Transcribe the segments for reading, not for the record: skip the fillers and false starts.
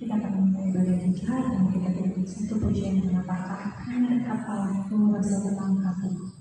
Kita akan memulai ibadah Jumat dan kita beri satu pujian yang mengatakan hanya kapalku rasa tenang hati.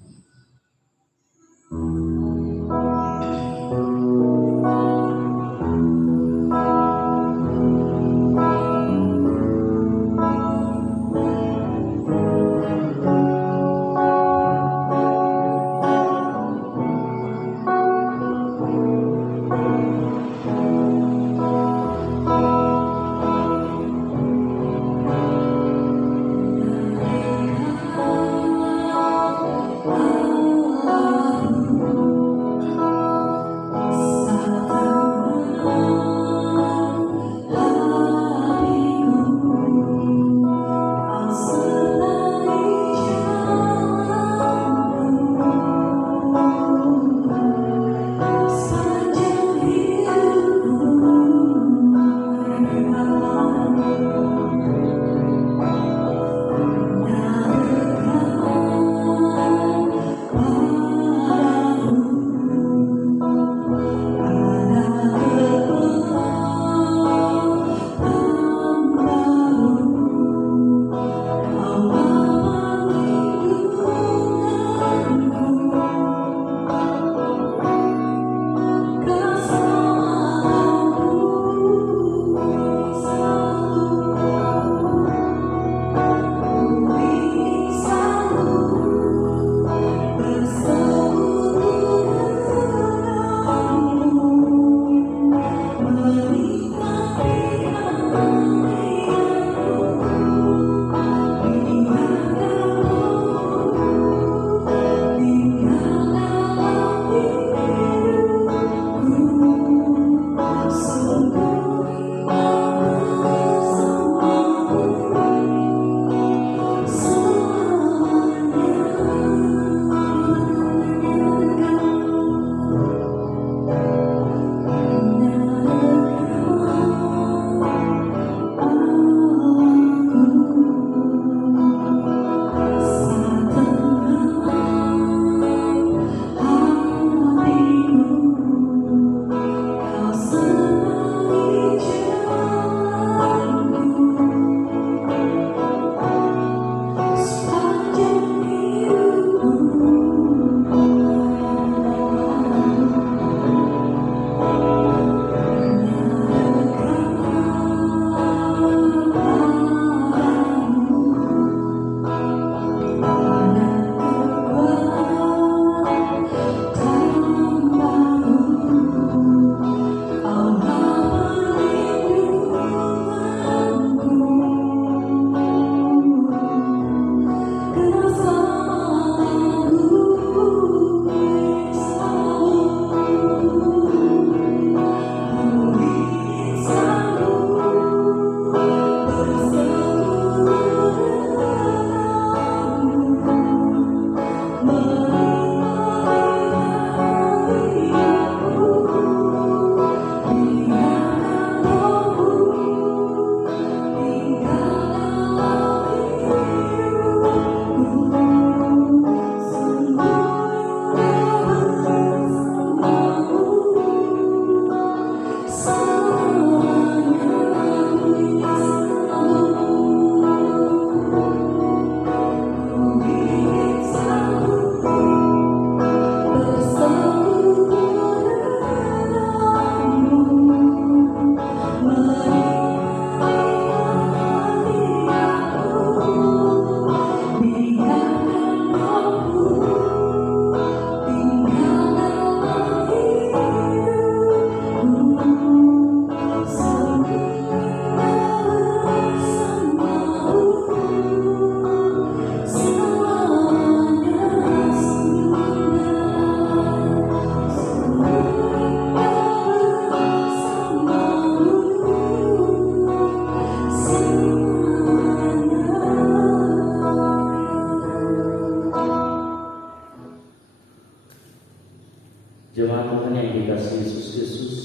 Jemaat Tuhan yang dikasihi Yesus Kristus,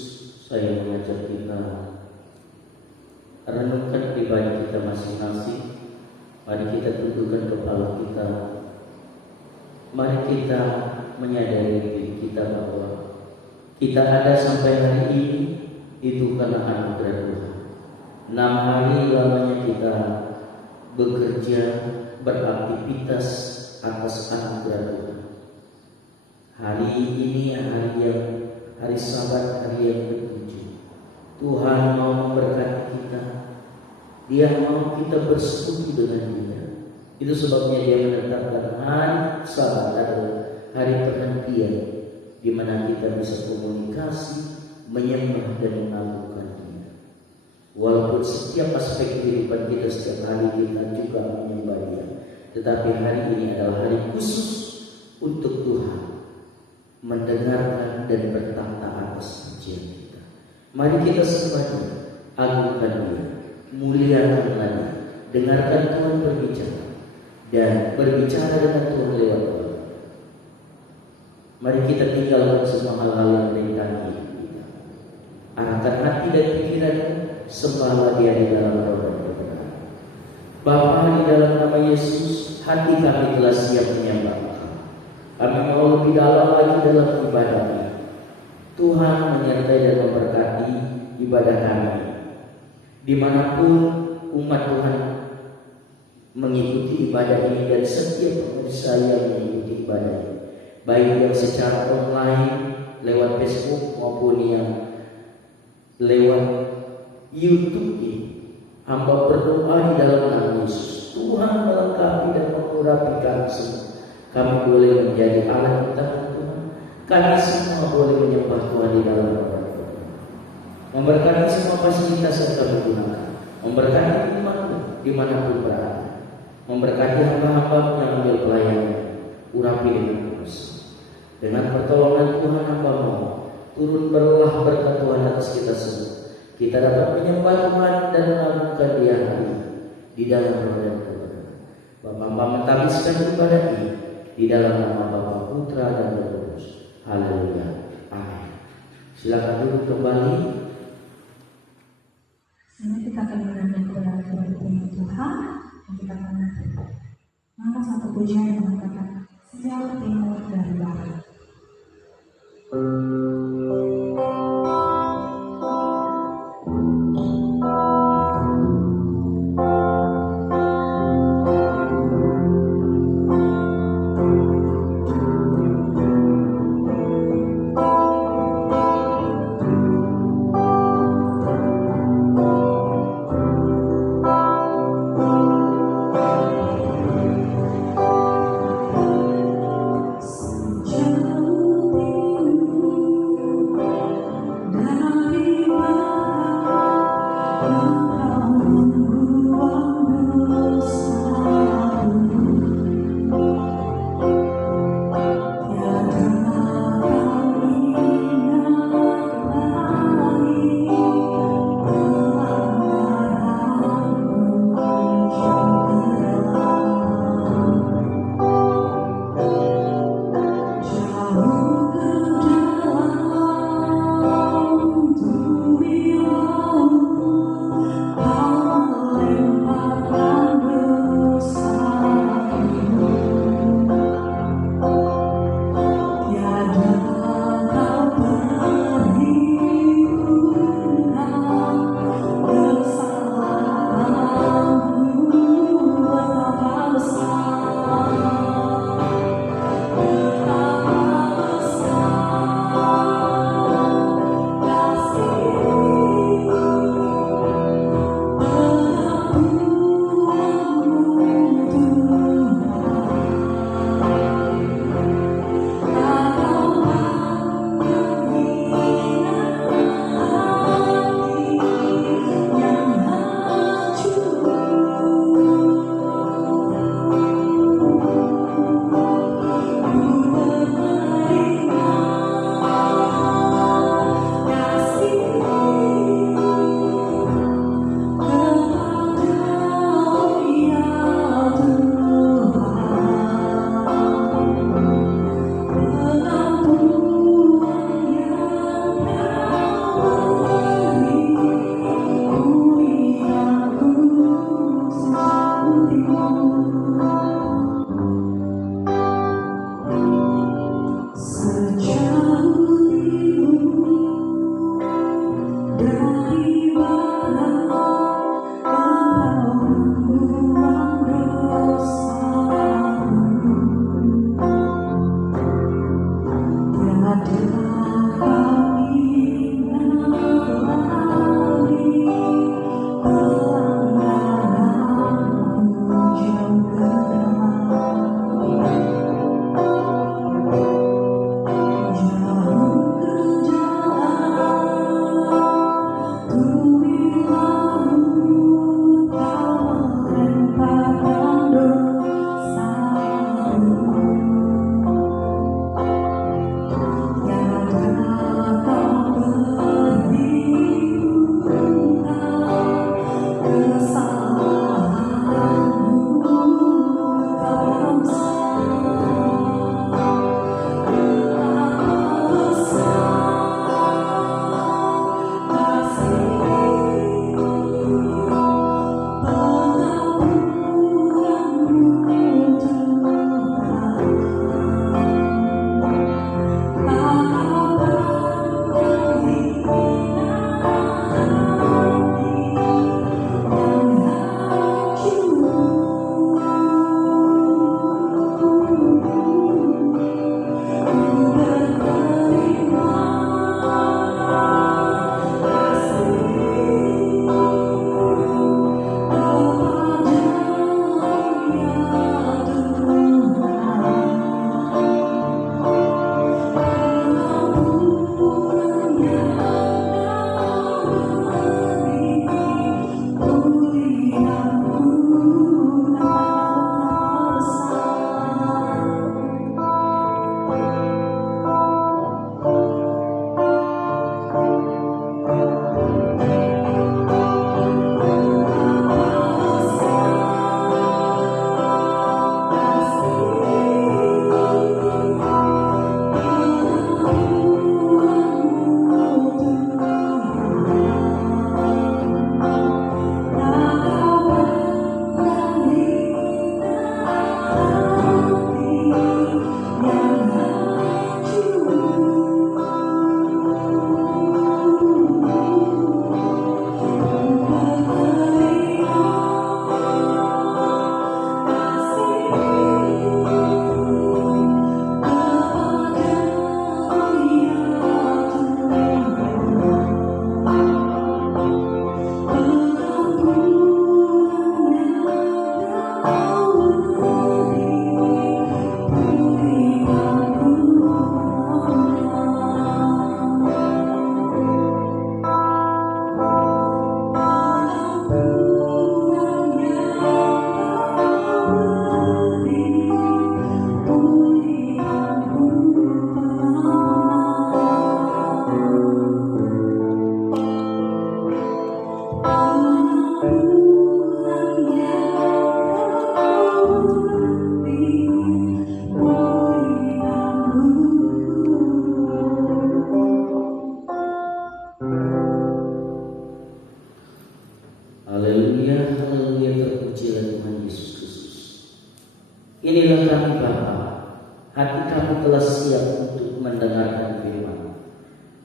saya mengajak kita renungkan ibadah kita masing-masing. Mari kita tundukkan kepala kita. Mari kita menyadari diri kita bahwa kita ada sampai hari ini itu karena anugerah Tuhan. 6 hari lamanya kita bekerja, beraktivitas atas anugerah Tuhan. Hari ini hari Sabat, hari yang ke-7. Tuhan mau memberkati kita. Dia mau kita bersekutu dengan Dia. Itu sebabnya Dia menetapkan hari Sabat adalah hari perhentian, di mana kita bisa komunikasi, menyembah dan mengagungkan Dia. Walaupun setiap aspek kehidupan kita setiap hari kita juga menyembah Dia, tetapi hari ini adalah hari khusus untuk Tuhan mendengarkan dan bertata atas pujian kita. Mari kita sembah Dia, agungkan Dia, muliakan Dia, dengarkan Tuhan berbicara dan berbicara dengan Tuhan lewat doa. Mari kita tinggalkan semua hal-hal yang merintangi kita. Arahkan hati dan pikiran, sembahlah Dia di dalam roh dan kebenaran. Bapa, di dalam nama Yesus, hati kami telah siap menyembah. Kami mau lebih dalam lagi dalam ibadah ini. Tuhan menyertai dan memberkati ibadah kami. Dimanapun umat Tuhan mengikuti ibadah ini dan setiap pemirsa yang mengikuti ibadah ini, baik yang secara online lewat Facebook maupun yang lewat YouTube ini, hamba berdoa di dalam nama Yesus. Tuhan melengkapi dan mengurapi kami semua. Kami boleh menjadi alat utama Tuhan. Kami semua boleh menyembah Tuhan di dalam nama Tuhan. Memberkati semua fasilitas yang kami gunakan. Memberkati umatmu dimanapun berada. Memberkati hamba-hamba yang ambil pelayanan. Urapi dengan tulus. Dengan pertolongan Tuhan hamba mau turun berulah berkat Tuhan atas kita semua. Kita dapat menyembah Tuhan dan mengagungkan Dia hari di dalam roh dan kebenaran. Bapa mentabiskan ibadah ini di dalam nama Bapa, Putra dan Roh Kudus. Haleluya. Amin. Silakan duduk kembali. Sekarang kita akan mendengar kebenaran firman Tuhan dan kita akan mengangkat satu pujian yang mengatakan sejauh timur dari barat.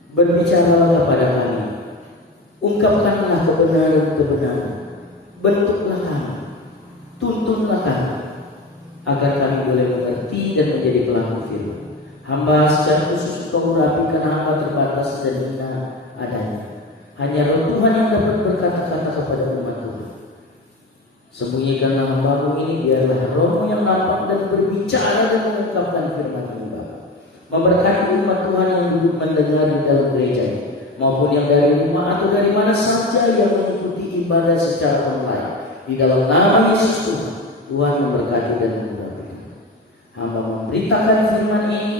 Berbicaralah kepada kami, ungkapkanlah kebenaran-kebenaran, bentuklah kami, tuntunlah kami, agar kami boleh mengerti dan menjadi pelaku firman. Hamba secara khusus Kau urapi karena hamba terbatas dan hina adanya. Hanya Roh Tuhan yang dapat berkata-kata kepada umat Tuhan. Sembunyikanlah hamba-Mu ini, biarlah Roh-Mu yang lapang dan berbicara dan mengungkapkan firman-Mu. Memberkati umat Tuhan yang duduk mendengar di dalam gereja, maupun yang dari rumah atau dari mana saja yang mengikuti ibadah secara online. Di dalam nama Yesus Tuhan, Tuhan memberkati dan memberkati. Hamba memberitakan firman ini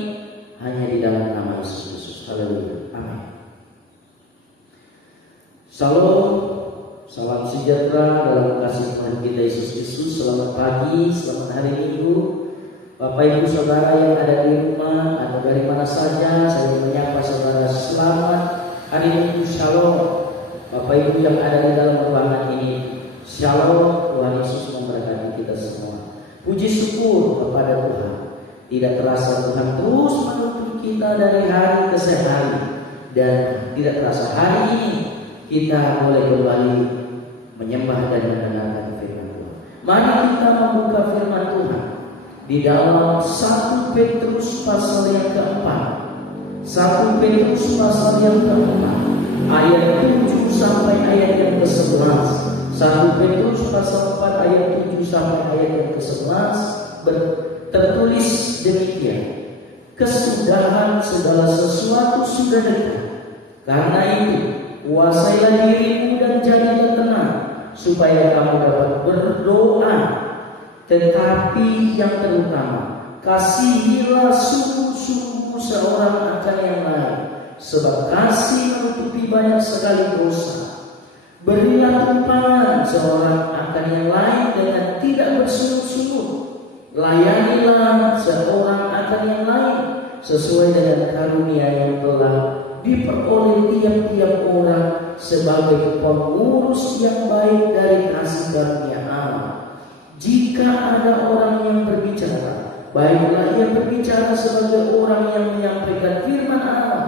hanya di dalam nama Yesus Kristus. Haleluya. Amin. Shalom, salam sejahtera dalam kasih Tuhan kita Yesus Kristus. Selamat pagi, selamat hari Minggu. Bapak Ibu Saudara yang ada di rumah atau dari mana saja, saya menyapa saudara selamat hari Minggu. Shalom. Bapak Ibu yang ada di dalam ruangan ini, shalom. Tuhan Yesus memberkati kita semua. Puji syukur kepada Tuhan. Tidak terasa Tuhan terus menuntun kita dari hari ke hari, dan tidak terasa hari ini kita boleh kembali menyembah dan mendengarkan firman Tuhan. Mari kita membuka firman Tuhan di dalam 1 Petrus pasal yang keempat. 1 Petrus pasal yang keempat, ayat 7 sampai ayat yang ke-11. 1 Petrus pasal 4 ayat 7 sampai ayat yang ke-11 tertulis demikian: kesudahan segala sesuatu sudah dekat. Karena itu, kuasailah dirimu dan jadilah tenang, supaya kamu dapat berdoa. Tetapi yang terutama, kasihilah sungguh-sungguh seorang akan yang lain, sebab kasih menutupi banyak sekali dosa. Berilah tumpangan seorang akan yang lain dengan tidak bersungut-sungut. Layanilah seorang akan yang lain sesuai dengan karunia yang telah diperoleh tiap-tiap orang sebagai pengurus yang baik dari kasih karunia Allah. Jika ada orang yang berbicara, baiklah ia berbicara sebagai orang yang menyampaikan firman Allah.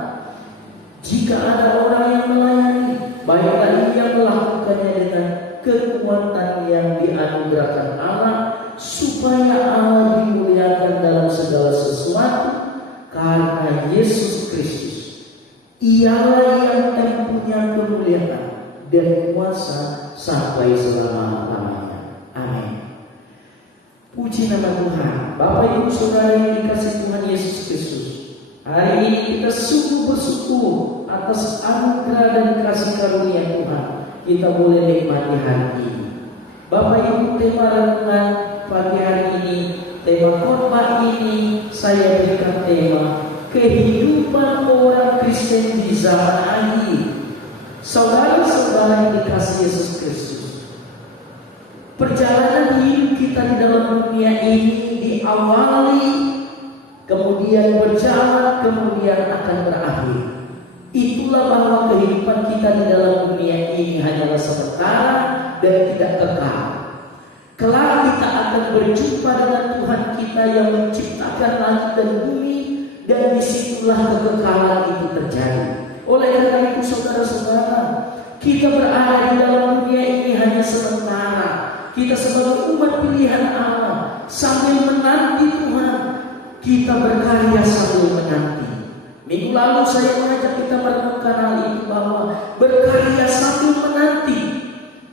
Jika ada orang yang melayani, baiklah ia melakukannya dengan kekuatan yang dianugerahkan Allah, supaya Allah dimuliakan dalam segala sesuatu karena Yesus Kristus. Ialah yang mempunyai kemuliaan dan kuasa sampai selama-lamanya. Amin. Puji nama Tuhan. Bapak Ibu Saudara yang dikasihi Tuhan Yesus Kristus, hari ini kita sungguh bersyukur atas anugerah dan kasih karunia Tuhan. Kita boleh nikmati hari ini. Bapak Ibu, tema renungan pagi hari ini, tema khotbah ini saya berikan tema kehidupan orang Kristen di zaman akhir. Saudara-saudara yang dikasihi Yesus Kristus, perjalanan hidup kita di dalam dunia ini diawali, kemudian berjalan, kemudian akan berakhir. Itulah bahwa kehidupan kita di dalam dunia ini hanyalah sementara dan tidak kekal. Kelak kita akan berjumpa dengan Tuhan kita yang menciptakan langit dan bumi, dan disitulah kekekalan itu terjadi. Oleh karena itu saudara-saudara, kita berada di dalam dunia ini hanya sementara. Kita sebagai umat pilihan Allah sambil menanti Tuhan, kita berkarya sambil menanti. Minggu lalu saya mengajak kita merenungkan hal itu, bahwa berkarya sambil menanti.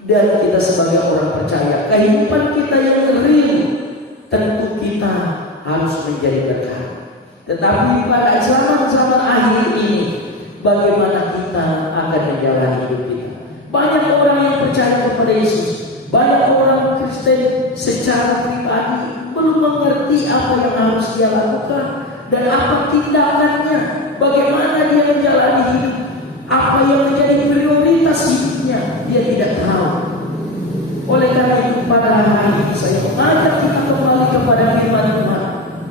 Dan kita sebagai orang percaya, kehidupan kita yang real, tentu kita harus menjadi berkat. Tetapi pada zaman-zaman akhir ini, bagaimana kita akan menjalani hidup kita? Banyak orang yang percaya kepada Yesus, banyak orang Kristen secara pribadi belum mengerti apa yang harus dia lakukan dan apa tindakannya, bagaimana dia menjalani hidup, apa yang menjadi prioritas hidupnya, dia tidak tahu. Oleh karena itu pada hari ini saya mengajak kita kembali kepada firman Tuhan,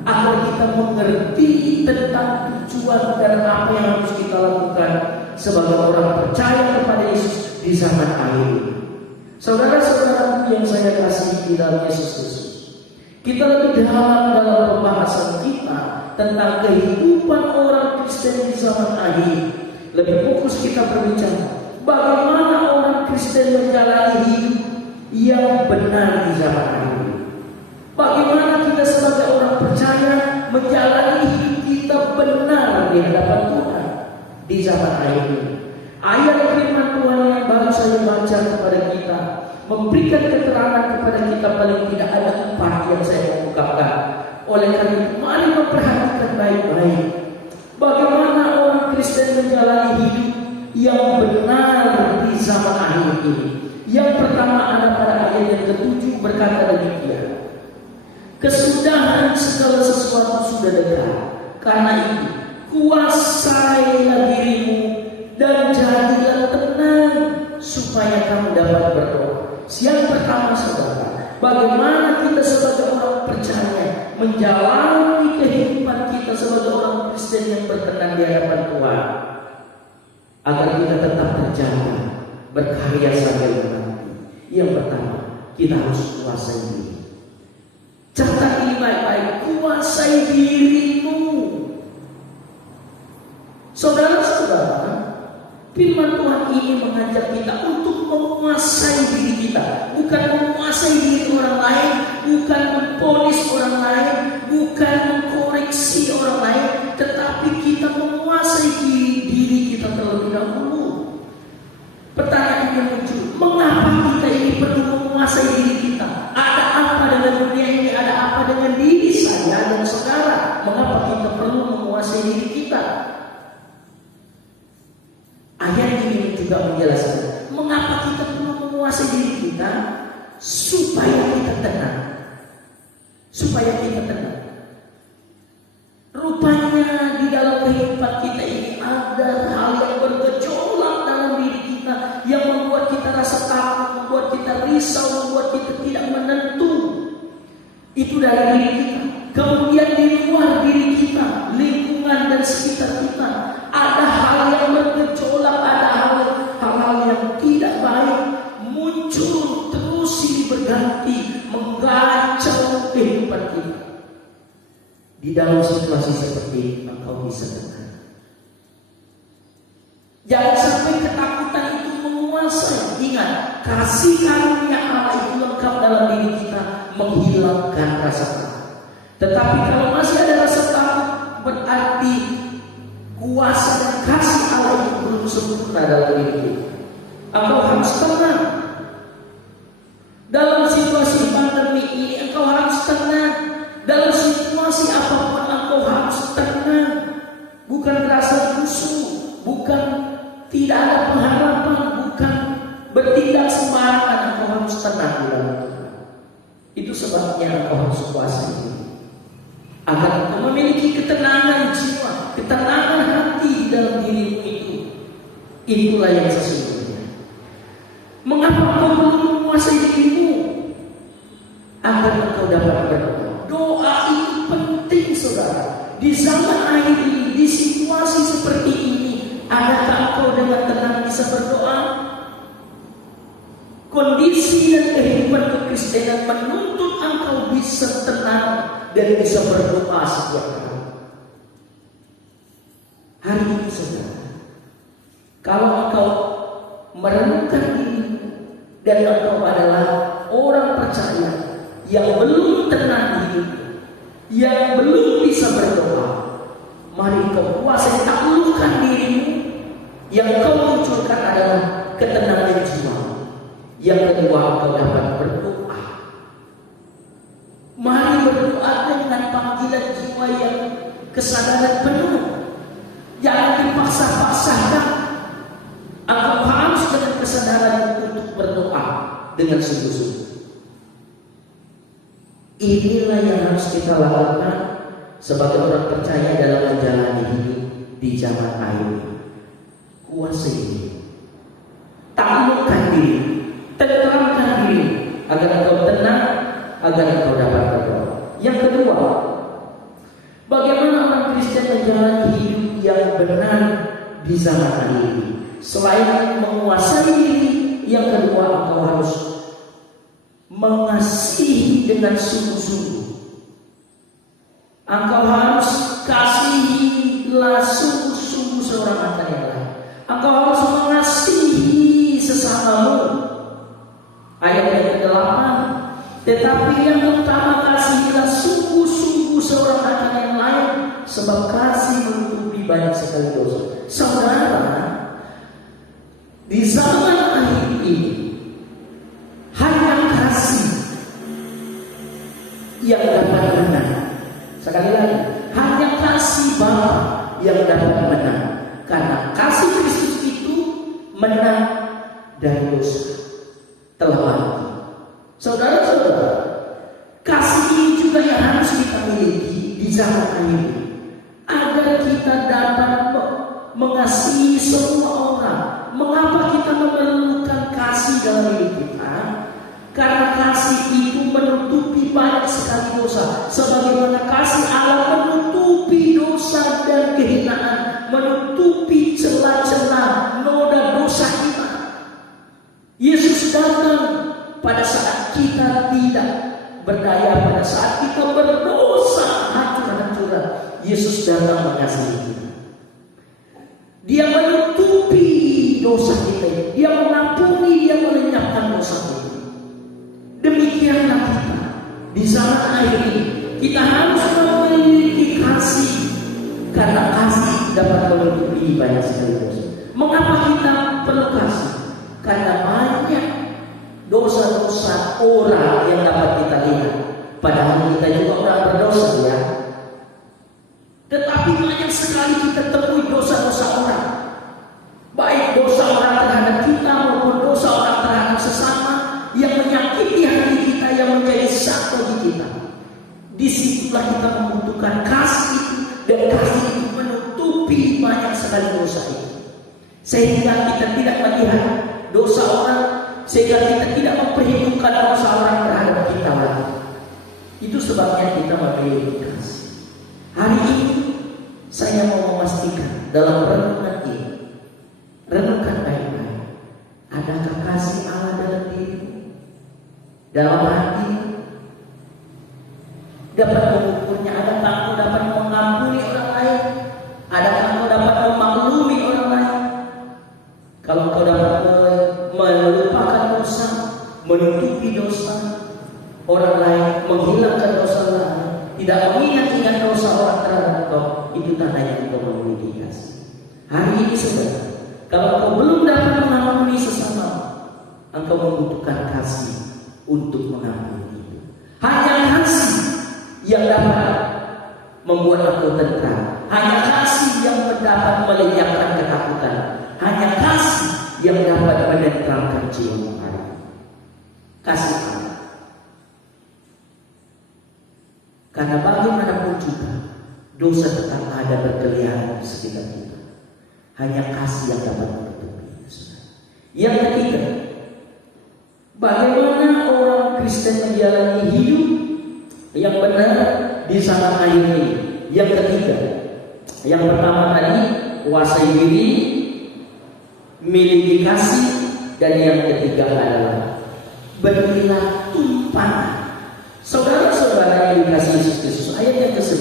agar kita mengerti tentang tujuan dan apa yang harus kita lakukan sebagai orang percaya kepada Yesus di zaman akhir ini. Saudara-saudara yang saya kasihi di dalam Yesus Kristus, kita lebih dalam pembahasan kita tentang kehidupan orang Kristen di zaman akhir. Lebih fokus kita berbicara bagaimana orang Kristen menjalani hidup yang benar di zaman ini. Bagaimana kita sebagai orang percaya menjalani hidup kita benar di hadapan Tuhan di zaman ini. Ayat firman Tuhan yang baru saya baca kepada kita memberikan keterangan kepada kita, paling tidak ada 4 yang saya mau ungkapkan. Oleh karena itu, mari memperhatikan baik-baik bagaimana orang Kristen menjalani hidup yang benar di zaman akhir ini. Yang pertama ada pada ayat yang ke-7 berkata demikian, kesudahan segala sesuatu sudah dekat. Karena itu kuasailah dirimu dan jadilah tenang supaya kamu dapat berdoa. Yang pertama saudara, bagaimana kita sebagai orang percaya menjalani kehidupan kita sebagai orang Kristen yang berkenan di hadapan Tuhan, agar kita tetap terjaga, berkarya sambil menanti. Yang pertama, kita harus kuasai diri. Catat ini baik-baik, kuasai dirimu. Saudara-saudara, firman Tuhan ini mengajak kita untuk menguasai diri kita, bukan menguasai diri orang lain, bukan memponis orang lain, bukan mengkoreksi orang lain, tetapi kita menguasai diri kita terlebih dahulu. Pertanyaan yang muncul, mengapa kita ini perlu menguasai diri kita? Ada apa dengan dunia ini? Ada apa dengan diri saya dan saudara? Mengapa kita perlu menguasai diri kita? Ayat ini juga menjelaskan mengapa kita perlu menguasai diri kita, supaya kita tenang. Supaya kita tenang. Rupanya di dalam kehidupan kita ini ada hal yang bergejolak dalam diri kita yang membuat kita rasa takut, membuat kita risau, membuat kita tidak menentu. Itu dari diri kita. Kemudian di luar diri kita, lingkungan dan sekitar kita, ada hal yang bergejolak, ada hal-hal yang tidak baik muncul terus silih berganti menggacau kehidupan kita. Di dalam situasi seperti ini engkau bisa tenang. Jangan sampai ketakutan itu menguasai. Ingat, kasih karunia Allah itu lengkap dalam diri kita, menghilangkan rasa takut. Tetapi kalau masih ada rasa takut, berarti kuasa dan kasih Allah itu belum sempurna dalam diri kita. Engkau harus tenang. Dalam situasi pandemi ini engkau harus tenang. Dalam situasi apapun engkau harus tenang. Bukan rasa khusyuk, bukan tidak ada pengharapan, bukan bertindak sembarangan. Engkau harus tenang di dalam Tuhan. Itu sebabnya engkau harus kuasai diri, agar engkau memiliki ketenangan jiwa, ketenangan hati di dalam dirimu itu. Itulah yang sesungguhnya. Mengapa engkau perlu menguasai dirimu? Agar engkau dapat berdoa. Doa itu penting, saudara. Di zaman akhir ini, di situasi seperti ini, adakah engkau dengan tenang bisa berdoa? Kondisi dan kehidupan kekristenan menuntut engkau bisa tenang dan bisa berdoa setiap hari. Hari ini, saudara, kalau engkau merenungkan dirimu dan engkau adalah orang percaya yang belum tenang hidup, yang belum bisa berdoa, mari kau kuasai, taklukkan dirimu. Yang kau munculkan adalah ketenangan jiwa. Yang kedua, kau dapat berdoa. Mari berdoa dengan panggilan jiwa yang kesadaran penuh. Jangan dipaksa-paksakan. Engkau harus dengan kesadaran untuk berdoa dengan sungguh-sungguh. Inilah yang harus kita lakukan sebagai orang percaya dalam menjalani hidup di zaman akhir ini. Kuasai diri, taklukkan diri, tenteramkan diri, agar engkau tenang, agar engkau dapat berdoa. Yang kedua, bagaimana orang Kristen menjalani hidup yang benar di zaman akhir ini? Selain menguasai diri, yang kedua engkau harus mengasihi dengan sungguh-sungguh. Engkau harus kasihilah sungguh-sungguh seorang akan yang lain. Tetapi yang utama kasih ialah sungguh-sungguh seorang akan yang lain, sebab kasih menutupi banyak sekali dosa. Saudara, di zaman akhir ini hanya kasih yang dapat menang. Sekali lagi, hanya kasih Bapa yang dapat menang, karena kasih Kristus itu menang dari dosa, telah mati. Saudara-saudara, kasih ini juga yang harus kita miliki di zaman ini, agar kita dapat mengasihi semua orang. Mengapa kita memerlukan kasih dalam hidup kita? Karena kasih itu menutupi banyak sekali dosa. Sebagaimana kasih Allah menutupi dosa dan kehinaan, menutupi celah-celah noda dosa kita. Yesus datang pada saat kita tidak berdaya, pada saat kita berdosa hancur-hancuran. Yesus datang mengasihi kita. Dia menutupi dosa kita, Dia mengampuni, Dia melenyapkan dosa kita. Demikianlah kita di zaman akhir ini. Kita harus memiliki kasih, karena kasih dapat menutupi banyak sekali dosa. Mengapa kita perlu kasih? Karena banyak dosa-dosa orang yang dapat kita lihat. Padahal kita juga orang berdosa, ya. Tetapi banyak sekali kita temui dosa-dosa orang, baik dosa orang terhadap kita maupun dosa orang terhadap sesama, yang menyakiti hati kita, yang menjadi sakit bagi kita. Disitulah kita membutuhkan kasih itu, dan kasih itu menutupi banyak sekali dosa itu, sehingga kita tidak melihat dosa orang, sehingga kita tidak memperhitungkan dosa orang terhadap kita lagi. Itu sebabnya kita memiliki kasih. Hari ini saya mau memastikan dalam renungan ini, renungkan baik-baik. Adakah kasih Allah dalam dirimu, dalam hati? Dapat mengukurnya? Adakah engkau dapat mengampuni orang lain? Adakah engkau dapat memaklumi orang lain? Kalau engkau dapat melupakan dosa, menutupi dosa orang lain, menghilangkan dosa lain, tidak mengingat-ingat dosa orang terhadap engkau, itu tandanya engkau memiliki kasih. Hari ini saudara, kalau engkau belum dapat mengampuni sesama, engkau membutuhkan kasih untuk mengampuni itu. Hanya kasih yang dapat membuat engkau tentram. Hanya kasih yang dapat melenyapkan ketakutan. Hanya kasih yang dapat menenteramkan jiwa hari. Kasih Allah. Karena bagaimanapun juga dosa tetap ada berkeliaran di sekitar kita. Hanya kasih yang dapat menutupi itu. Yang ketiga, bagaimana orang Kristen menjalani hidup yang benar di zaman akhir ini? Yang ketiga, yang pertama tadi, kuasai diri, miliki kasih, dan yang ketiga adalah berilah tumpangan. Saudara-saudara yang dikasihi Yesus Kristus, ayat yang ke-9,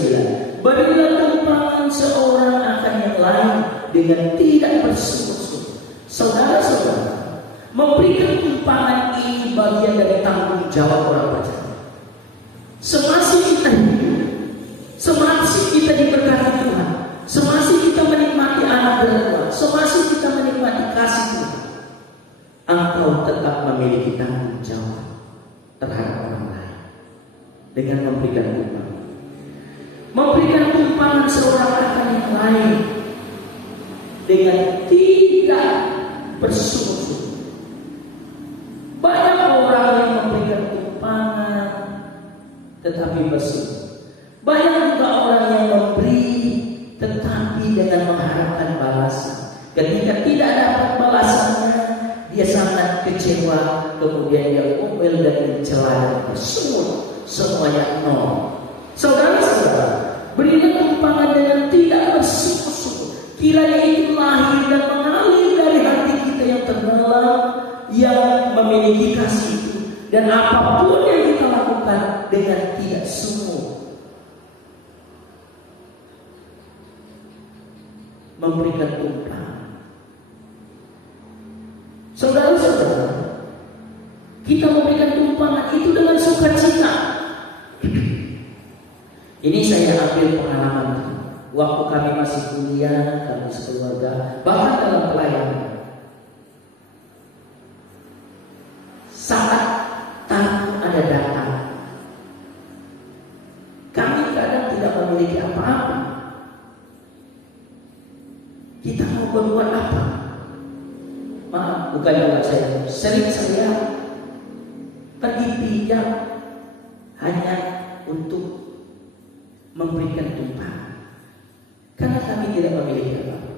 berilah tumpangan seorang akan yang lain dengan tidak bersungut-sungut. Saudara-saudara, memberikan tumpangan ini bagian dari tanggung jawab orang percaya. Semasih kita hidup, semasih kita diberkati Tuhan, semasih kita menikmati anugerah Tuhan, semasih kita menikmati kasih Tuhan, engkau tetap memiliki tanggung jawab terhadap orang lain dengan memberikan tumpangan. Memberikan tumpangan seorang akan yang lain dengan tidak bersungut-sungut. Banyak orang yang memberikan tumpangan tetapi bersungut. Banyak juga orang yang memberi tetapi dengan mengharapkan balasan. Ketika tidak dapat balasannya, dia sangat kecewa, kemudian dia ngomel dan mencela dan bersungut, semuanya nol. Saudara-saudara, berilah tumpangan dengan tidak bersungut-sungut. Kiranya itu lahir dan mengalir dari hati kita yang terdalam, yang memiliki kasih itu, dan apapun yang kita lakukan dengan tidak sungguh memberikan tumpangan. Saudara-saudara, Kita memberikan tumpangan itu dengan sukacita. Ini saya ambil pengalaman waktu kami masih kuliah, kami sekeluarga, bahkan dalam pelayanan. Saat tamu ada datang, kami kadang tidak memiliki apa-apa. Kita mau berbuat apa? Maaf, bukan juga saya. Sering saya pergi pinjam hanya untuk memberikan tumpangan, karena kami tidak memiliki apa-apa.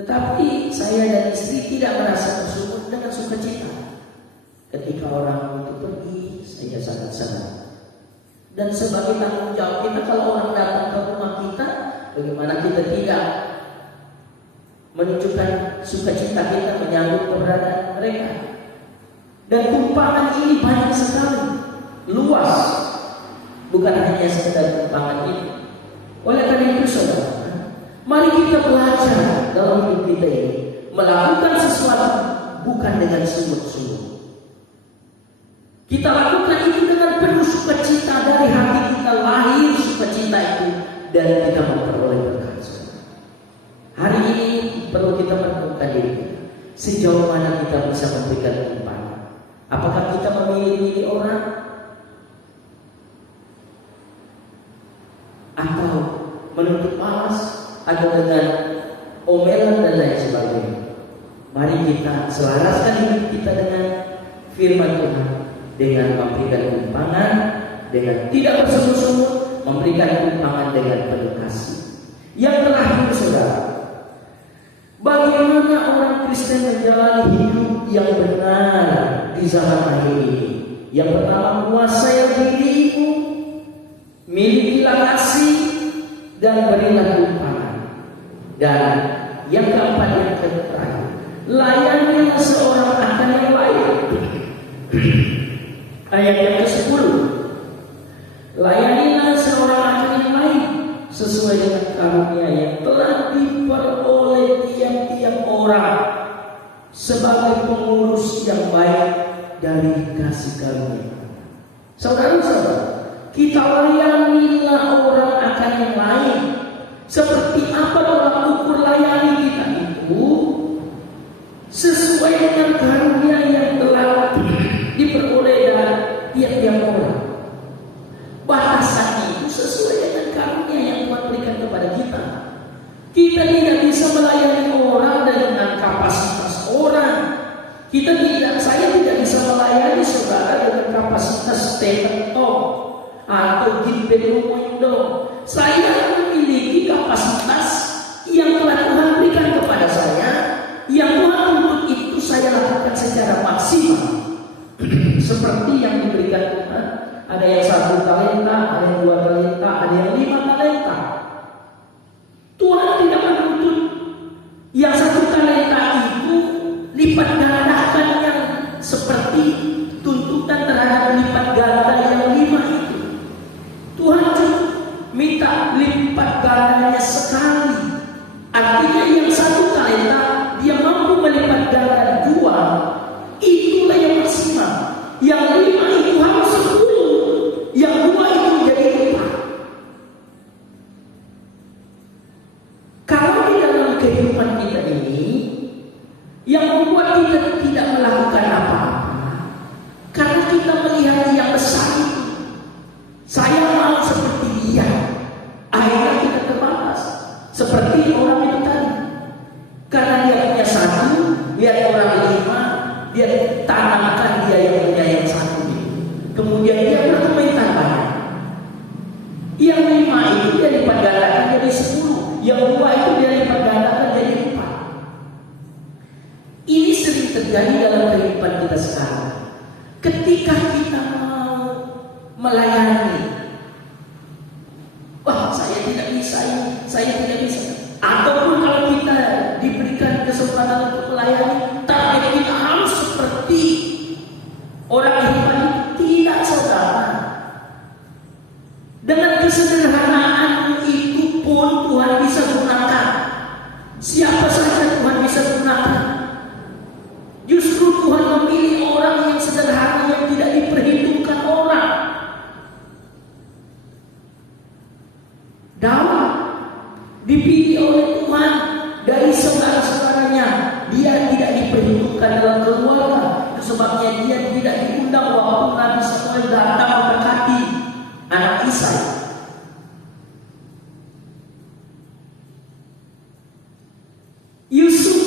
Tetapi saya dan istri tidak merasa bersyukur dengan sukacita. Ketika orang itu pergi, saya sangat senang. Dan sebagai tanggung jawab kita, kalau orang datang ke rumah kita, bagaimana kita tidak menunjukkan sukacita kita menyambut keberadaan mereka. Dan tumpangan ini banyak sekali, luas, bukan hanya sekedar tumpangan ini. Oleh karena itu saudara, mari kita belajar dalam hidup kita ini melakukan sesuatu bukan dengan sungguh-sungguh. Kita lakukan itu dengan penuh sukacita, dari hati kita lahir sukacita itu, dan kita memperoleh berkat. Hari ini perlu kita menemukan diri kita, sejauh mana kita bisa memberikan tumpangan. Apakah kita memilih-milih orang, atau menuntut malas, atau dengan omelan dan lain sebagainya? Mari kita selaraskan hidup kita dengan firman Tuhan, dengan memberikan tumpangan dengan tidak bersungguh-sungguh, memberikan tumpangan dengan penuh kasih. Yang terakhir saudara, bagaimana orang Kristen menjalani hidup yang benar di zaman akhir ini? Yang pertama, kuasai dirimu, milikilah kasih, dan berilah tumpangan. Dan yang keempat, yang terakhir, layanilah seorang akan yang lain. Ayat yang ke-10, layanilah seorang akan yang lain sesuai dengan karunia yang telah diperoleh tiap-tiap orang sebagai pengurus yang baik dari kasih karunia. Saudara-saudara, kita layanilah orang akan yang lain. Seperti apa tolak ukur layani kita itu? Sesuai dengan karunia yang telah diperoleh dari tiap-tiap orang. Batasan itu sesuai dengan karunia yang Tuhan berikan kepada kita. Kita tidak bisa melayani orang dengan kapasitas orang. Saya tidak bisa melayani saudara dengan kapasitas Stephen Tom atau Gilbert Muindo. Saya memiliki kapasitas yang telah Tuhan berikan kepada saya, yang Tuhan untuk itu saya lakukan secara maksimal. Seperti yang diberikan Tuhan, ada yang 1 talenta, ada yang 2 talenta, ada yang 5 talenta. Tuhan tidak menuntut yang 1 talenta itu lipat gandakannya seperti tuntutan terhadap lipat ganda yang 5 itu. Tuhan cuma minta lipat gandanya sekali. Artinya yang 1 talenta dia mampu melipat ganda 2, itulah yang maksimal. Yang 5 itu harus 10, yang 2 itu jadi 4. Kalau di dalam kehidupan kita ini yang membuat kita tidak melakukan apa-apa, karena kita melihat yang besar itu, saya mau seperti dia, akhirnya kita terbatas seperti orang itu tadi. Karena dia punya 1, lihat orang 5, dia tanamkan dia yang punya yang 1 itu. Kemudian dia berkomentar banyak. Yang 5 itu dia lipat gandakan jadi 10, yang 2 itu dia lipat gandakan jadi 4. Ini sering terjadi dalam kehidupan kita sekarang. Ketika kita mau melayani, wah saya tidak bisa ini, saya tidak bisa. Ataupun kalau kita diberikan kesempatan untuk melayani, target kita harus seperti orang hebat. Tidak saudara. Dengan kesederhanaan itu pun Tuhan bisa gunakan. Siapa saja Tuhan bisa gunakan. Justru Tuhan memilih orang yang sederhana, yang diperhitungkan dalam keluarga. Itu sebabnya dia tidak diundang waktu Nabi Samuel datang mendekati anak Isai. Yusuf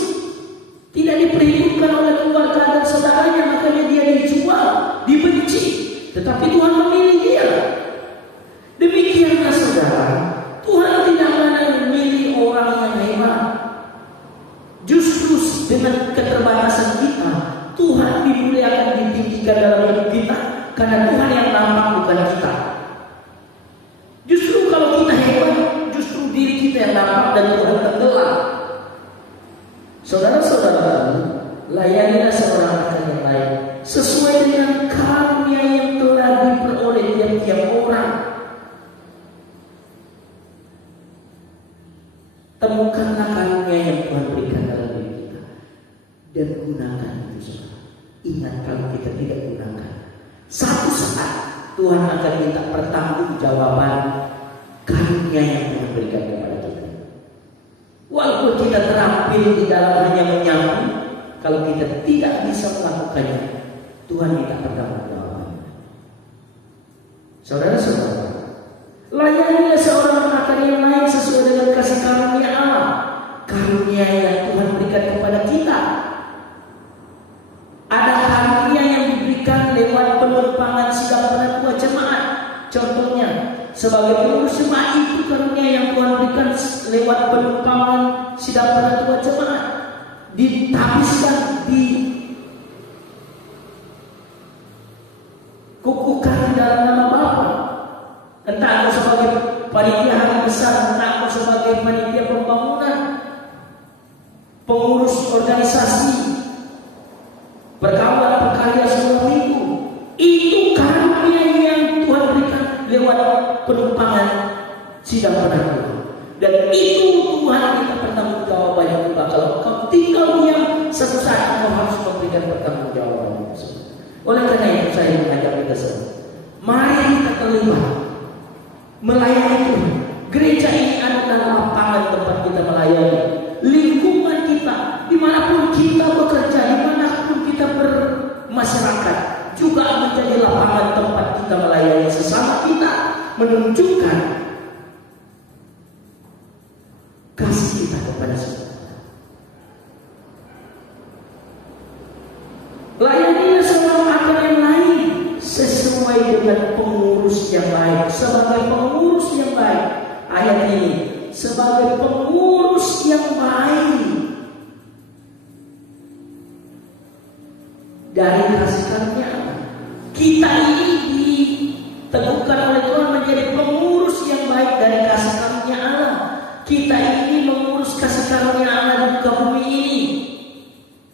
tidak diperhitungkan oleh keluarga dan saudaranya, makanya dia dijual, dibenci. Tetapi Tuhan memilih dia. Demikianlah saudara, Tuhan tidak memilih orang yang hebat. Justru dengan keterbatasan kita, Tuhan dimuliakan, ditinggikan dalam hidup kita, karena Tuhan yang nampak bukan kita. Justru kalau kita hebat, justru diri kita yang nampak dan Tuhan tenggelam. Saudara-saudara, layanilah seorang akan yang lain sesuai dengan karunia yang telah diperoleh tiap-tiap orang. Temukanlah karunia yang Tuhan berikan dalam diri kita dan gunakan itu, saudara. Ingat, kalau kita tidak gunakan, satu saat Tuhan akan minta pertanggungjawaban karunia yang Tuhan berikan kepada kita. Walaupun kita terampil di dalam hanya menyapu, kalau kita tidak bisa melakukannya, Tuhan minta pertanggungjawaban. Saudara-saudara, layanilah seorang akan yang lain sesuai dengan kasih karunia Allah, karunia yang Tuhan berikan kepada kita. Ada karunia yang diberikan lewat pengembangan sidang penatua jemaat. Contohnya, sebagai pengurus jemaat, itu karunia yang Tuhan berikan lewat pengembangan sidang penatua jemaat, ditabiskan, dikukuhkan dalam nama Bapa. Entah aku sebagai panitia hari besar, entah aku sebagai panitia pembangunan, pengurus organisasi, berkawan berkarya selama minggu. Itu karunia yang Tuhan berikan lewat penumpangan sidang penatua. Dan itu Tuhan minta pertanggungjawabannya juga. Kalau kau tinggal diam, satu saat kau harus memberikan pertanggungjawaban. Oleh karena itu saya mengajak kita semua, mari kita terlibat melayani Tuhan. Gereja ini adalah lapangan tempat kita melayani. Lingkungan kita, dimanapun kita bekerja, dimanapun kita bermasyarakat, juga menjadi lapangan tempat kita melayani sesama kita, menunjukkan kasih kita kepada saudara. Layanilah seorang akan yang lain sesuai dengan pengurus yang baik. Sebagai pengurus yang baik, ayat ini, sebagai pengurus yang baik dari kasih karunia kita ini diteguhkan oleh Tuhan menjadi pengurus yang baik dari kasih karunia Allah. Kita ini mengurus kasih karunia Allah di muka bumi ini.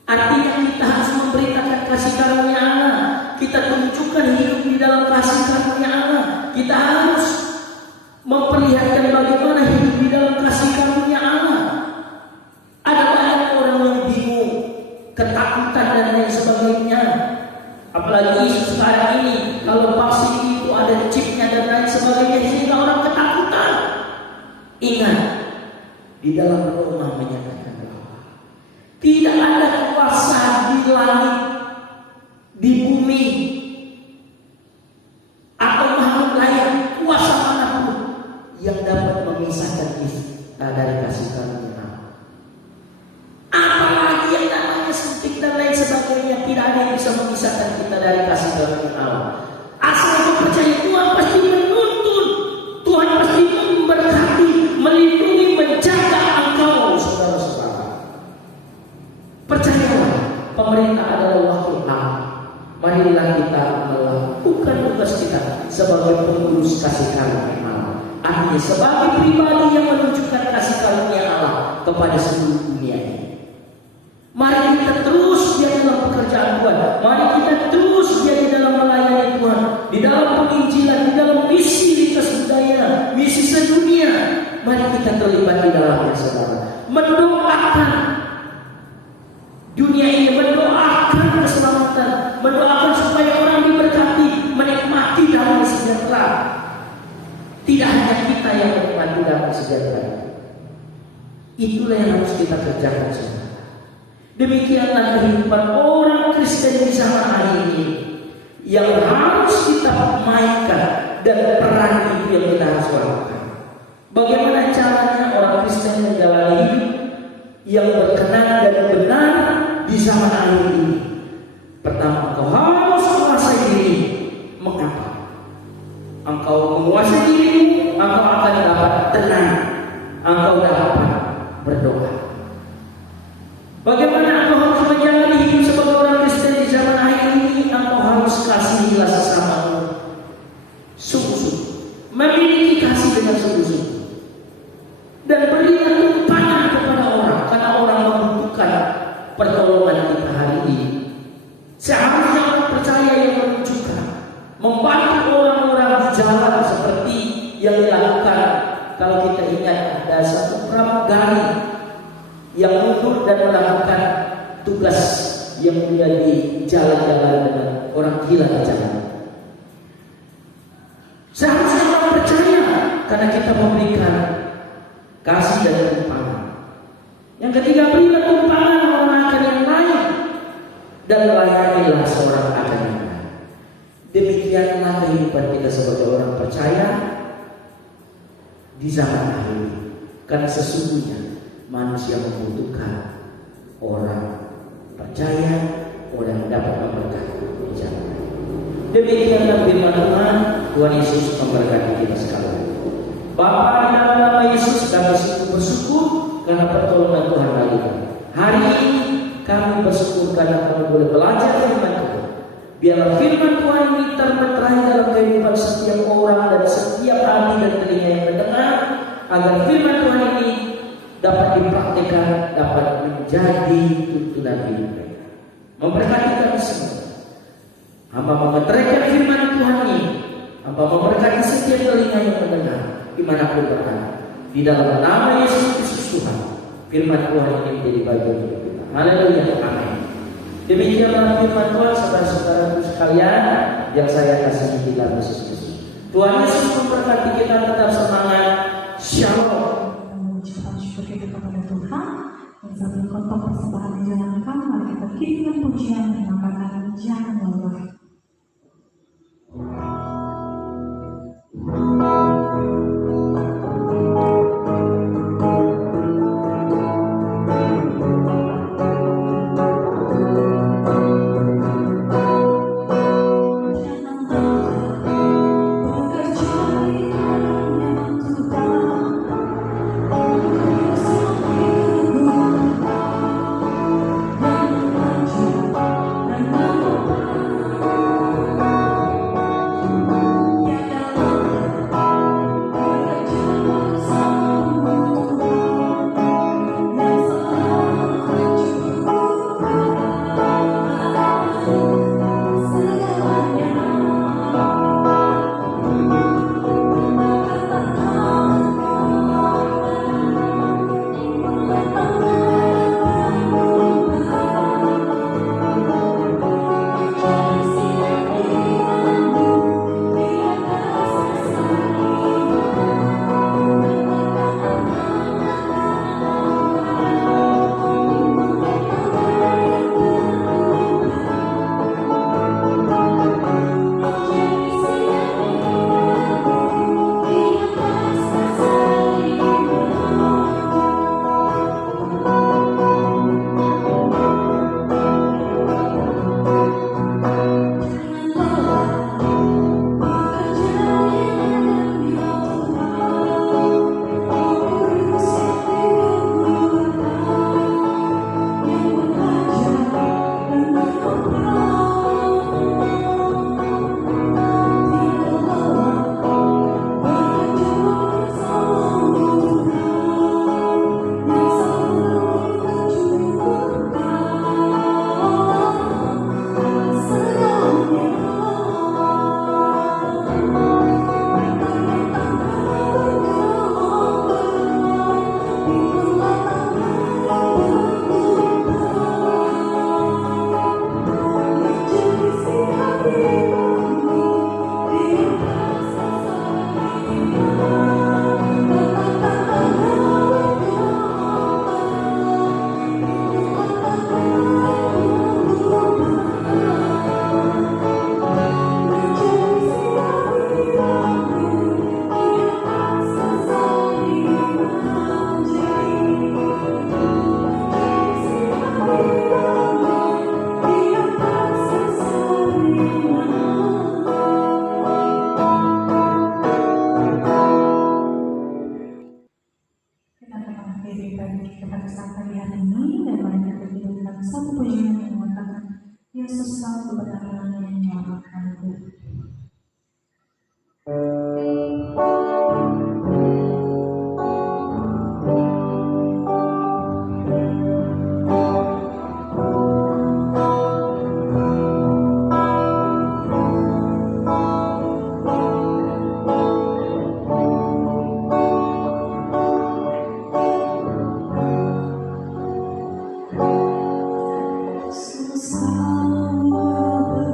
Artinya kita harus memberitakan kasih karunia Allah. Kita tunjukkan hidup di dalam kasih karunia Allah. Kita harus memperlihatkan bagaimana hidup di dalam kasih karunia Allah. Ada banyak orang yang bingung, ketakutan dan lain sebagainya. Apalagi sekarang ini, kalau vaksin itu ada chipnya dan lain sebagainya, sehingga orang ketakutan. Ingat, di dalam Roma menyatakan bahwa tidak ada kuasa di langit, di bumi, atau makhluk lain, kuasa manapun yang dapat memisahkan kita dari kasih karunia Allah. Apalagi yang namanya suntik dan lain sebagainya, tidak ada yang bisa memisahkan kita dari kasih karunia Allah. Asal kau percaya, Tuhan pasti menuntun, Tuhan pasti memberkati, melindungi, menjaga engkau, saudara-saudara. Percayalah, pemerintah adalah wakil Allah. Marilah kita melakukan tugas kita sebagai pengurus kasih karunia Allah. Artinya sebagai pribadi yang menunjukkan kasih karunia Allah kepada seluruh dunia ini. Mari kita terus dia dalam pekerjaan Tuhan. Mari kita terus dia di dalam melayani Tuhan, di dalam penginjilan, di dalam misi lintas budaya, misi sedunia. Mari kita terlibat di dalamnya, saudara. Mendoakan dunia ini, mendoakan keselamatan, mendoakan supaya orang diberkati, menikmati damai sejahtera. Tidak hanya kita yang menikmati damai sejahtera. Itulah yang harus kita kerjakan, saudara. Demikianlah kehidupan orang Kristen di zaman akhir ini yang harus kita mainkan, dan peran itu yang kita harus lakukan. Bagaimana caranya orang Kristen menjalani hidup yang berkenan dan benar di zaman akhir ini? Pertama, engkau harus menguasai diri. Mengapa? Engkau menguasai dirimu, engkau akan dapat tenang, engkau dapat berdoa. Bagaimana engkau harus menjalani hidup sebagai orang Kristen di zaman akhir ini? Engkau harus kasihilah sesamamu sungguh-sungguh, memiliki kasih dengan sungguh-sungguh, dan berilah tumpangan kepada orang, karena orang membutuhkan pertolongan kita hari ini. Seharusnya orang percaya yang menunjukkan, membantu orang-orang di jalan seperti yang dilakukan. Kalau kita ingat, ada satu pramugari yang mundur dan melakukan tugas yang menjadi jalan-jalan dengan orang gila di jalan. Seharusnya orang percaya, karena kita memberikan kasih dan tumpangan. Yang ketiga, berilah tumpangan orang akan yang lain, dan layanilah seorang akan yang lain. Demikianlah kehidupan kita sebagai orang percaya di zaman akhir ini. Karena sesungguhnya manusia membutuhkan orang percaya, orang yang dapat memberkati di zaman. Demikianlah firman Tuhan. Tuhan Yesus memberkati kita sekalian. Bapa, di dalam nama Yesus kami sungguh bersyukur karena pertolongan Tuhan bagi kami. Hari ini kami bersyukur karena kami boleh belajar firman Tuhan. Biarlah firman Tuhan ini termeterai dalam kehidupan setiap orang dan setiap hati dan telinga yang mendengar, agar firman Tuhan ini dapat dipraktikkan, dapat menjadi tuntunan hidup mereka. Memberkati kami semua. Hamba memeteraikan firman Tuhan ini. Hamba memberkati setiap telinga yang mendengar dimanapun berada. Di dalam nama Yesus Kristus Tuhan, firman Tuhan ini menjadi bagian hidup kita. Haleluya, amin. Demikianlah firman Tuhan, saudara-saudaraku sekalian yang saya kasihi di dalam Yesus Kristus. Tuhan Yesus memberkati kita, tetap semangat. Shalom. Mengucapkan syukur kita kepada Tuhan. Dan sambil kontong persembahan dijalankan, mari kita kirimkan pujian dengan kata jangan lelah. Dan satu pujian yang mengatakan, Yesus selalu kebenaran yang menyelamatkanku. Yesus selalu kebenaran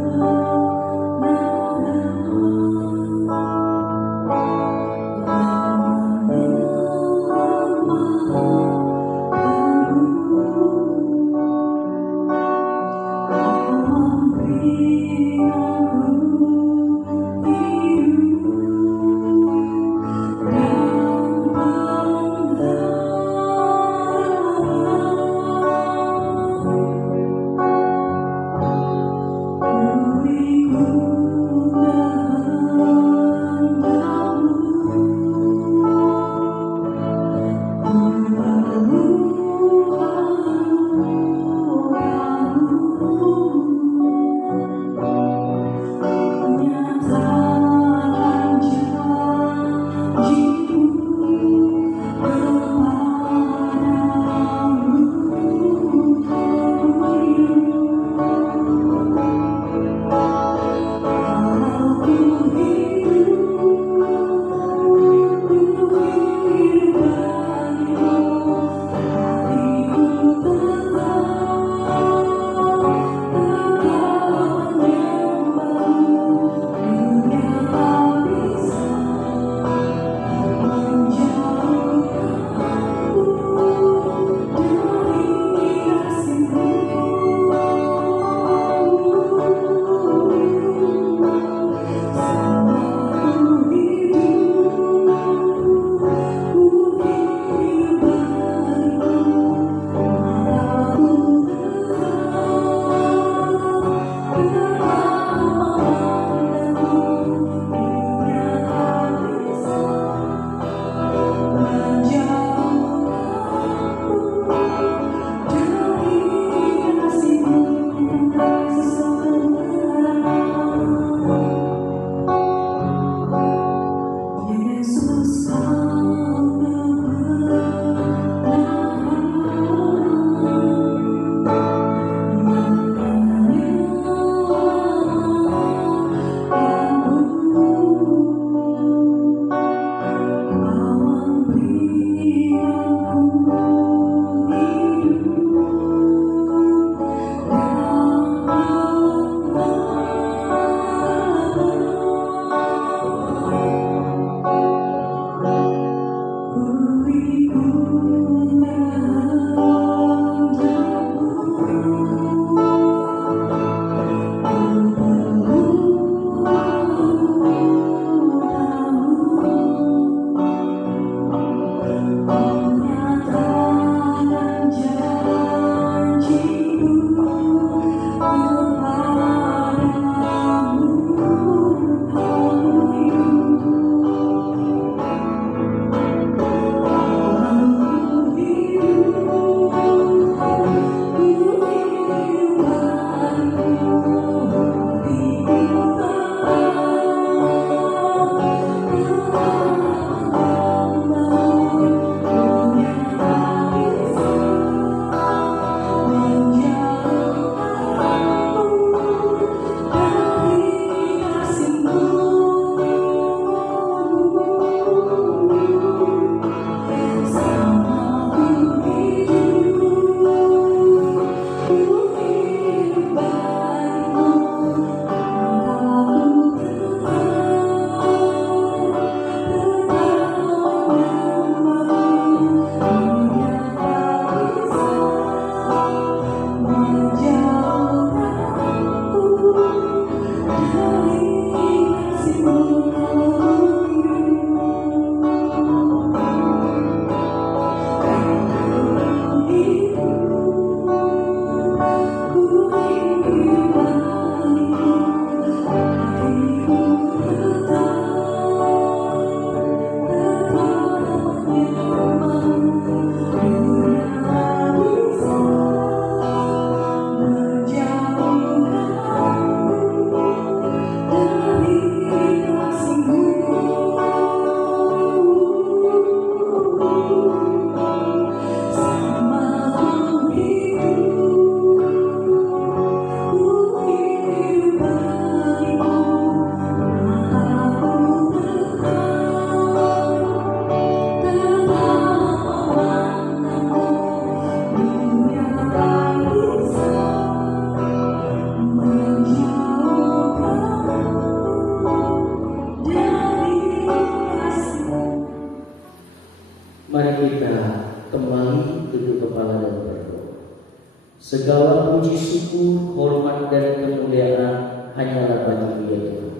segala puji syukur, hormat dan kemuliaan hanyalah bagi Dia Tuhan.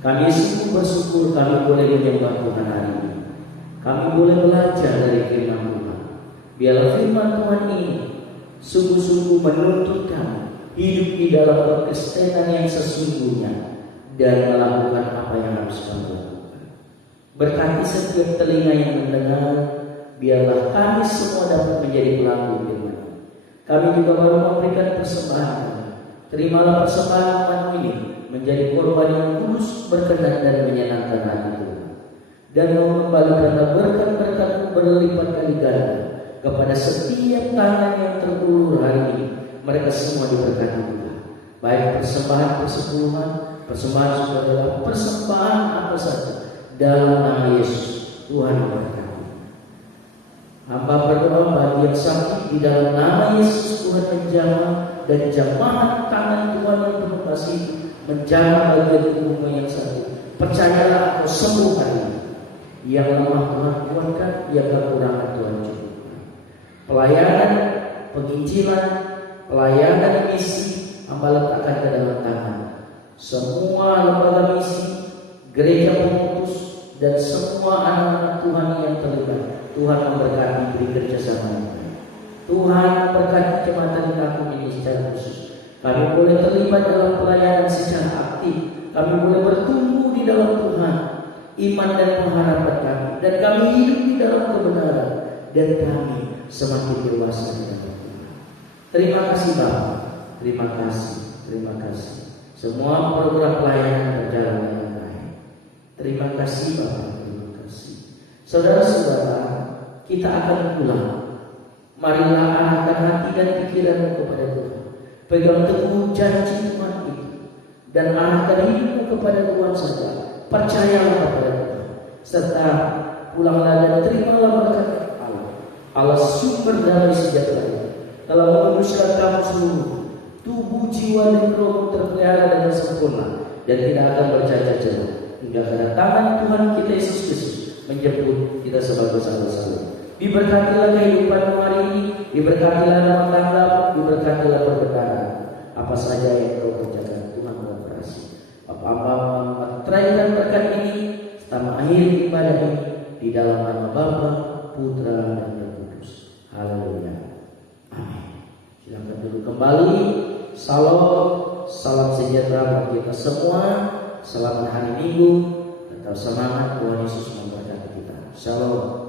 Kami sungguh bersyukur kami boleh menyembah Tuhan hari ini. Kami boleh belajar dari firman Tuhan. Biarlah firman Tuhan ini sungguh-sungguh menuntut kami hidup di dalam kekristenan yang sesungguhnya dan melakukan apa yang harus kami lakukan. Berkati setiap telinga yang mendengar, biarlah kami semua dapat menjadi pelaku firman. Kami juga baru memberikan persembahan. Terimalah persembahan umat ini menjadi korban yang kudus, berkenan dan menyenangkan hati Tuhan, dan mengembalikanlah berkat-berkat berlipat kali ganda kepada setiap tangan yang terulur hari ini. Mereka semua diberkati Tuhan, baik persembahan persepuluhan, persembahan saudara, persembahan apa saja, dalam nama Yesus Tuhan berkati. Hamba berdoa bagi yang sakit di dalam nama Yesus, Tuhan menjamah dan jamaah tangan Tuhan yang penuh kasih menjamah bagian tubuhmu yang sakit. Percayalah kau sembuh hari ini. Yang lemah Tuhan kuatkan, yang kekurangan Tuhan cukupkan. Pelayanan, penginjilan, pelayanan misi, hamba letakkan ke dalam tangan semua lembaga misi, gereja pemutus, dan semua anak-anak Tuhan yang terlibat. Tuhan memberkati, beri kerjasama. Tuhan memberkati jemaat Kampung ini secara khusus. Kami boleh terlibat dalam pelayanan secara aktif. Kami boleh bertumbuh di dalam Tuhan, iman dan pengharapan kami, dan kami hidup di dalam kebenaran, dan kami semakin dewasa di dalam Tuhan. Terima kasih Bapak, terima kasih, terima kasih. Semua program pelayanan berjalan dengan baik. Terima kasih Bapak, terima kasih. Saudara-saudara, kita akan pulang. Marilah arahkan hati dan pikiranmu kepada Tuhan. Pegang teguh janji Tuhan itu, dan arahkan hidupmu kepada Tuhan saja. Percayalah kepada Tuhan, serta pulanglah dan terimalah berkat Allah. Allah sumber damai sejahtera telah menguduskan kamu seluruh tubuh, jiwa dan rohmu terpelihara dengan sempurna dan tidak akan bercacat celah hingga kedatangan Tuhan kita Yesus Kristus menjemput kita sebagai saudara-saudara. Diberkatilah kehidupanmu hari ini, diberkatilah rumah tangga, diberkatilah perbendaharaan. Apa saja yang kau kerjakan, Tuhan berkasi. Bapak-bapak memetraikan berkat ini, serta mengakhiri ibadah ini di dalam nama Bapa, Putra dan Roh Kudus. Haleluya. Amin. Silakan duduk kembali. Salam, salam sejahtera bagi kita semua. Selamat hari Minggu. Tetap semangat, Tuhan Yesus memberkati kita. Shalom.